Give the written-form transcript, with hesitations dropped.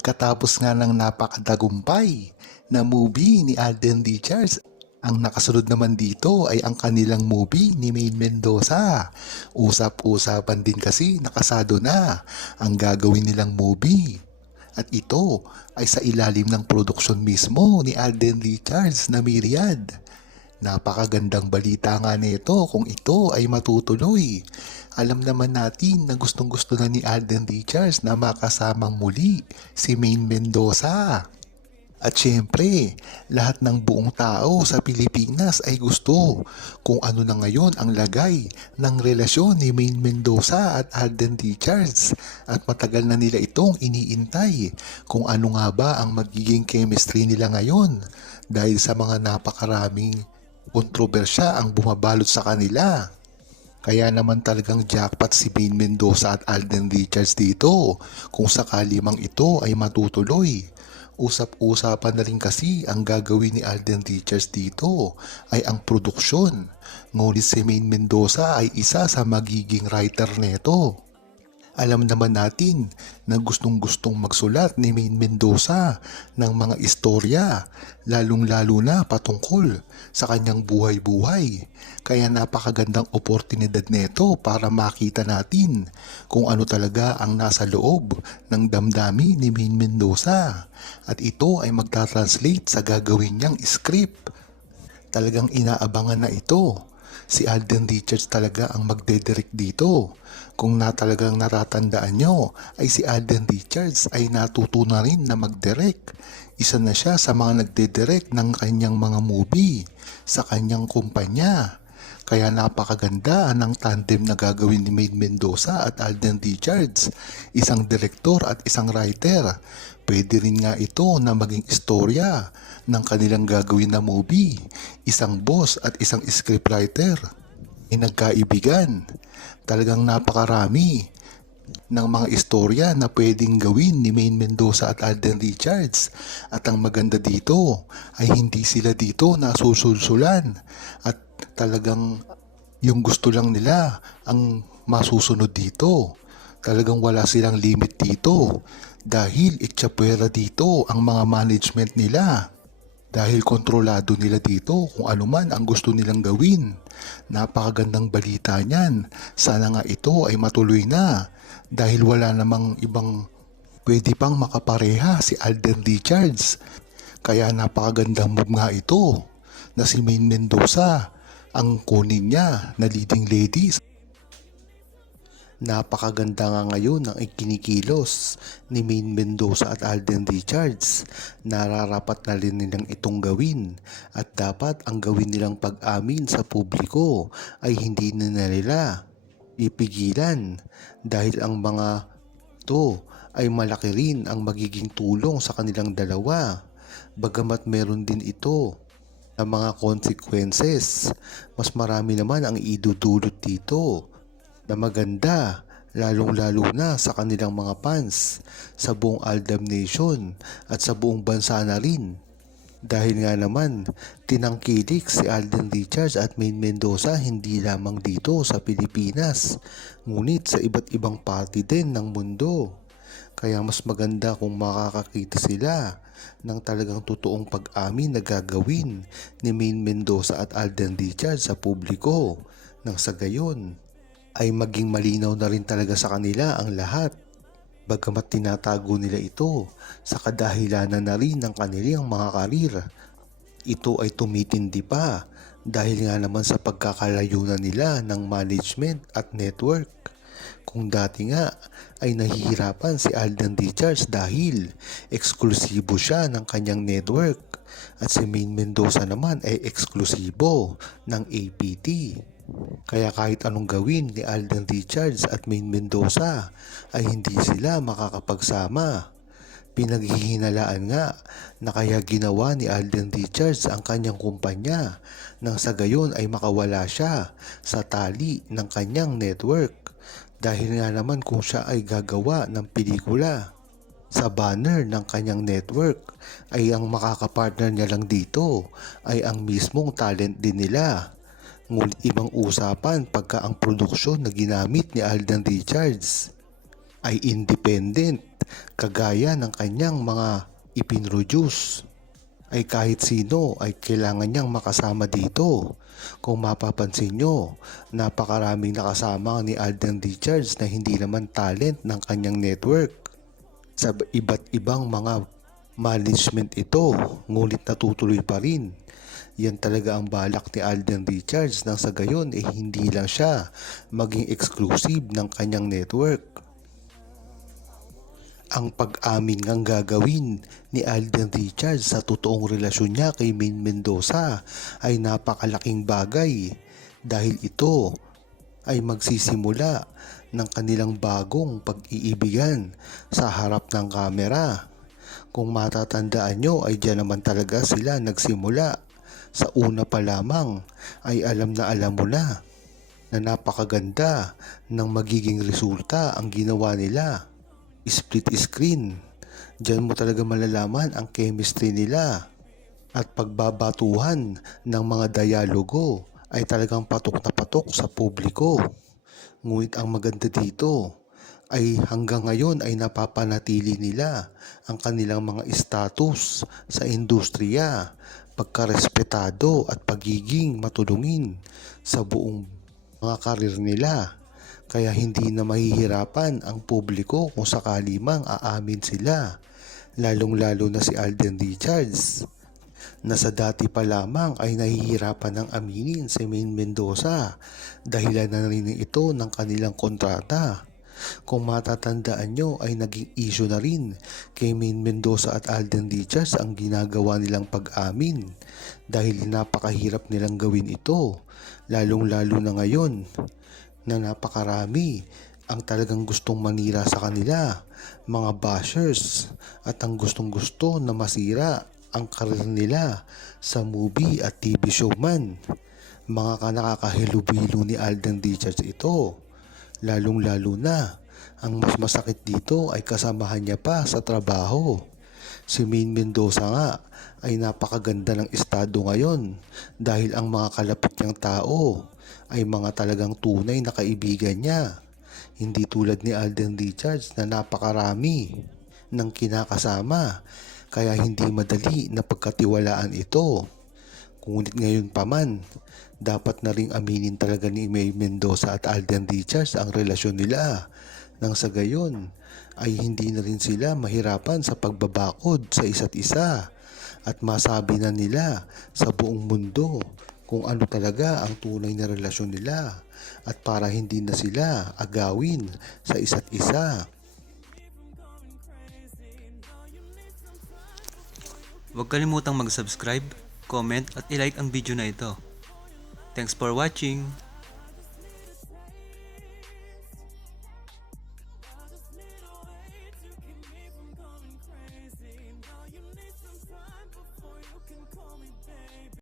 Pagkatapos nga ng napakatagumpay na movie ni Alden Richards, ang nakasunod naman dito ay ang kanilang movie ni Maine Mendoza. Usap-usapan din kasi nakasado na ang gagawin nilang movie. At ito ay sa ilalim ng produksyon mismo ni Alden Richards na Myriad. Napakagandang balita nga nito kung ito ay matutuloy. Alam naman natin na gustong-gusto na ni Alden Richards na makasamang muli si Maine Mendoza. At syempre, lahat ng buong tao sa Pilipinas ay gusto kung ano na ngayon ang lagay ng relasyon ni Maine Mendoza at Alden Richards at matagal na nila itong iniintay kung ano nga ba ang magiging chemistry nila ngayon dahil sa mga napakaraming kontrobersya ang bumabalot sa kanila. Kaya naman talagang jackpot si Maine Mendoza at Alden Richards dito kung sakali mang ito ay matutuloy. Usap-usapan na rin kasi ang gagawin ni Alden Richards dito ay ang produksyon. Ngunit si Maine Mendoza ay isa sa magiging writer neto. Alam naman natin na gustong-gustong magsulat ni Maine Mendoza ng mga istorya, lalong-lalo na patungkol sa kanyang buhay-buhay. Kaya napakagandang oportunidad nito para makita natin kung ano talaga ang nasa loob ng damdamin ni Maine Mendoza. At ito ay magta-translate sa gagawin niyang script. Talagang inaabangan na ito. Si Alden Richards talaga ang magdedirect dito. Kung talagang natatandaan nyo, ay si Alden Richards ay natuto na rin na magdirect. Isa na siya sa mga nagdedirect ng kanyang mga movie sa kanyang kumpanya. Kaya napakaganda ng tandem na gagawin ni Maine Mendoza at Alden Richards. Isang direktor at isang writer. Pwede rin nga ito na maging istorya ng kanilang gagawin na movie. Isang boss at isang scriptwriter ay nagkaibigan. Talagang napakarami ng mga istorya na pwedeng gawin ni Maine Mendoza at Alden Richards. At ang maganda dito ay hindi sila dito nasusulsulan at talagang yung gusto lang nila ang masusunod dito. Talagang wala silang limit dito dahil itsyapwera dito ang mga management nila. Dahil kontrolado nila dito kung ano man ang gusto nilang gawin. Napakagandang balita niyan. Sana nga ito ay matuloy na dahil wala namang ibang pwede pang makapareha si Alden Richards. Kaya napakagandang move nga ito na si Maine Mendoza ang kunin niya na leading lady. Napakaganda nga ngayon ng ikinikilos ni Maine Mendoza at Alden Richards. Nararapat na rin nilang itong gawin at dapat ang gawin nilang pag-amin sa publiko ay hindi na nila ipigilan dahil ang mga to ay malaki rin ang magiging tulong sa kanilang dalawa. Bagamat meron din ito na mga consequences, mas marami naman ang idudulot dito na maganda, lalong-lalo na sa kanilang mga fans sa buong Aldab Nation at sa buong bansa na rin. Dahil nga naman, tinangkilik si Alden Richards at Maine Mendoza hindi lamang dito sa Pilipinas, ngunit sa iba't ibang party din ng mundo. Kaya mas maganda kung makakakita sila ng talagang totoong pag-amin na gagawin ni Maine Mendoza at Alden Richards sa publiko. Nang sa gayon ay maging malinaw na rin talaga sa kanila ang lahat. Bagamat tinatago nila ito sa kadahilanan na rin ng kanilang mga karir. Ito ay tumitindi pa dahil nga naman sa pagkakalayunan nila ng management at network. Kung dati nga ay nahihirapan si Alden Richards dahil eksklusibo siya ng kanyang network at si Maine Mendoza naman ay eksklusibo ng APT. Kaya kahit anong gawin ni Alden Richards at Maine Mendoza ay hindi sila makakapagsama. Pinaghihinalaan nga na kaya ginawa ni Alden Richards ang kanyang kumpanya nang sa gayon ay makawala siya sa tali ng kanyang network. Dahil nga naman kung siya ay gagawa ng pelikula sa banner ng kanyang network ay ang makakapartner niya lang dito ay ang mismong talent din nila. Ngunit ibang usapan pagka ang produksyon na ginamit ni Alden Richards ay independent, kagaya ng kanyang mga ipinroduce, ay kahit sino ay kailangan niyang makasama dito. Kung mapapansin nyo, napakaraming nakasama ni Alden Richards na hindi naman talent ng kanyang network. Sa iba't ibang mga management ito, ngunit natutuloy pa rin. Yan talaga ang balak ni Alden Richards nang sa gayon hindi lang siya maging exclusive ng kanyang network. Ang pag-amin ngang gagawin ni Alden Richards sa totoong relasyon niya kay Maine Mendoza ay napakalaking bagay dahil ito ay magsisimula ng kanilang bagong pag-iibigan sa harap ng kamera. Kung matatandaan nyo ay diyan naman talaga sila nagsimula. Sa una pa lamang ay alam mo na napakaganda ng magiging resulta ang ginawa nila. Split screen. Diyan mo talaga malalaman ang chemistry nila at pagbabatuhan ng mga dialogo ay talagang patok na patok sa publiko. Ngunit ang maganda dito ay hanggang ngayon ay napapanatili nila ang kanilang mga status sa industriya, pagkarespetado at pagiging matulungin sa buong mga karir nila. Kaya hindi na mahihirapan ang publiko kung sakali mang aamin sila, lalong-lalo na si Alden Richards na sa dati pa lamang ay nahihirapan ng aminin si Maine Mendoza dahilan na rin ito ng kanilang kontrata. Kung matatandaan nyo ay naging issue na rin kay Maine Mendoza at Alden Richards ang ginagawa nilang pag-amin dahil napakahirap nilang gawin ito, lalong-lalo na ngayon na napakarami ang talagang gustong manira sa kanila, mga bashers, at ang gustong-gusto na masira ang karir nila sa movie at TV show man. Mga nakakahilubilo ni Alden Richards ito, lalong-lalo na ang mas masakit dito ay kasamahan niya pa sa trabaho. Si Maine Mendoza nga ay napakaganda ng estado ngayon dahil ang mga kalapit niyang tao ay mga talagang tunay na kaibigan niya. Hindi tulad ni Alden Richards na napakarami ng kinakasama kaya hindi madali na pagkatiwalaan ito. Ngunit ngayon pa man, dapat na ring aminin talaga ni Maine Mendoza at Alden Richards ang relasyon nila. Nang sa gayon ay hindi na rin sila mahirapan sa pagbabakod sa isa't isa at masabi na nila sa buong mundo kung ano talaga ang tunay na relasyon nila at para hindi na sila agawin sa isa't isa. Huwag kalimutang mag-subscribe, comment at i-like ang video na ito. Thanks for watching!